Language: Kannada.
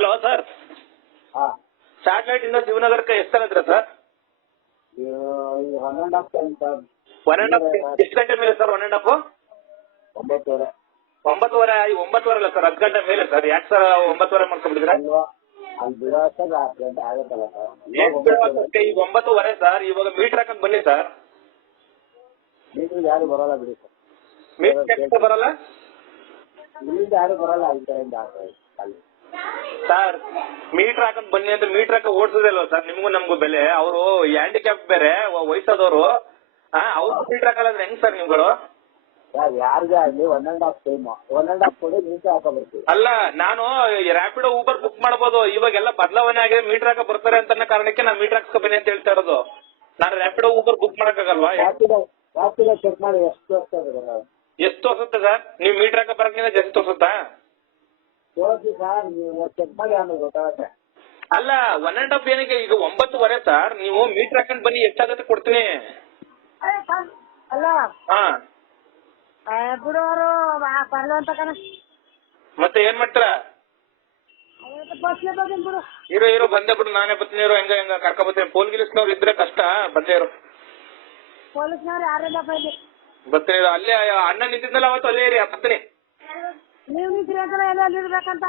ಹಲೋ ಸರ್, ಸ್ಯಾಟಲೈಟ್ ಇಂದ ಶಿವನಗರಕ್ಕೆ ಎಷ್ಟು ತಗತ್ರ ಸರ್? 1.5 ಎಷ್ಟು ಗಂಟೆ ಮೇಲೆ ಸರ್? 1.5 9:30 9:30 ಅಲ್ಲ ಸರ್, 10 ಗಂಟೆ ಮೇಲೆ ಸರ್. ಯಾಕೆ ಸರ್ 9:30 ಮಾಡ್ಕೊಂಡ್ಬಿಟ್ಟಿದ್ರೆ? ಈಗ 9:30 ಸರ್. ಇವಾಗ ಮೀಟರ್ ಹಾಕಂತ ಬನ್ನಿ ಸರ್. ಯಾರು ಬರಲ್ಲ ಬಿಡಿ ಸರ್. ಮೀಟರ್ ಬರಲ್ಲ ಯಾರು ಬರಲ್ಲ ಸರ್. ಮೀಟರ್ ಹಾಕಂತ ಬನ್ನಿ ಅಂತ ಮೀಟರ್ ಹಾಕ ಓಡಿಸೋದಿಲ್ವ ಸರ್? ನಿಮ್ಗೂ ನಮ್ಗೂ ಬೆಲೆ. ಅವರು ಹ್ಯಾಂಡಿಕ್ಯಾಪ್ ಬೇರೆ, ವಯಸ್ಸಾದವರು. ಅವ್ರು ಮೀಟರ್ ಹಾಕಲ್ಲ ಅಂದ್ರೆ ಹೆಂಗ್ ಸರ್ ನಿಮ್ಗಳು? ಯಾರಿಗೆ ಆಗಲಿ 1.5 ಟೈಮ್ 1.5 ಕೊಡಿ ಮೀಟರ್ ಹಾಕ ಬರ್ತೀವಿ. ಅಲ್ಲ, ನಾನು ರ್ಯಾಪಿಡೋ ಊಬರ್ ಬುಕ್ ಮಾಡಬಹುದು. ಇವಾಗೆಲ್ಲ ಬದಲಾವಣೆ ಆಗಿದೆ. ಮೀಟರ್ ಹಾಕ ಬರ್ತಾರೆ ಅಂತ ಕಾರಣಕ್ಕೆ ನಾನು ಮೀಟರ್ ಹಾಕ್ಸ್ಕೊ ಬನ್ನಿ ಅಂತ ಹೇಳ್ತಾ ಇರೋದು. ನಾನು ರ್ಯಾಪಿಡೋ ಊಬರ್ ಬುಕ್ ಮಾಡಕ್ಕಾಗಲ್ವಾ? ರ್ಯಾಪಿಡೋ ಚೆಕ್ ಮಾಡಿ ಎಷ್ಟು ತೋರಿಸುತ್ತೆ ಸರ್? ನೀವು ಮೀಟರ್ ಹಾಕ ಬರಕ್ಕಿಂತ ಜಾಸ್ತಿ ತೋರಿಸುತ್ತಾ? ತೋರಿಸಿ ಸರ್, ನೀವು ಚೆಕ್ ಮಾಡಿ ಆಮೇಲೆ ಗೊತ್ತಾಗುತ್ತೆ. ಅಲ್ಲ, 1.5 ಏನಕ್ಕೆ? ಈಗ 9:30 ಸರ್. ನೀವು ಮೀಟರ್ ಹಾಕೊಂಡ್ ಬನ್ನಿ, ಎಷ್ಟಾಗುತ್ತೆ ಕೊಡ್ತೀನಿ. ಅಲ್ಲ ಬಿಡುವರು ಬರ್ಲಂತ ಕಣ. ಮತ್ತೆ ಏನ್ ಮಾಡ್ತೀರಾ? ಇರೋ ಬಂದೇ ಬಿಡು, ನಾನೇ ಬರ್ತೀನಿ. ಇರೋ ಹೆಂಗ ಕರ್ಕೊ ಬರ್ತೀನಿ. ಪೊಲೀಸ್ನವ್ರು ಇದ್ರೆ ಕಷ್ಟ, ಬಂದೇ ಇರೋ. ಪೊಲೀಸ್ನವ್ರು ಯಾರೆಲ್ಲ ಬರ್ತೀನಿ. ಅಲ್ಲೇ ಅಣ್ಣ ನಿಂತಿದ್ನಲ್ಲ ಅವತ್ತು, ಅಲ್ಲೇ ಇರಿ, ಬರ್ತೀನಿ. ನೀವು ನಿಂತಿರ ಎಲ್ಲ ಇರ್ಬೇಕಂತ.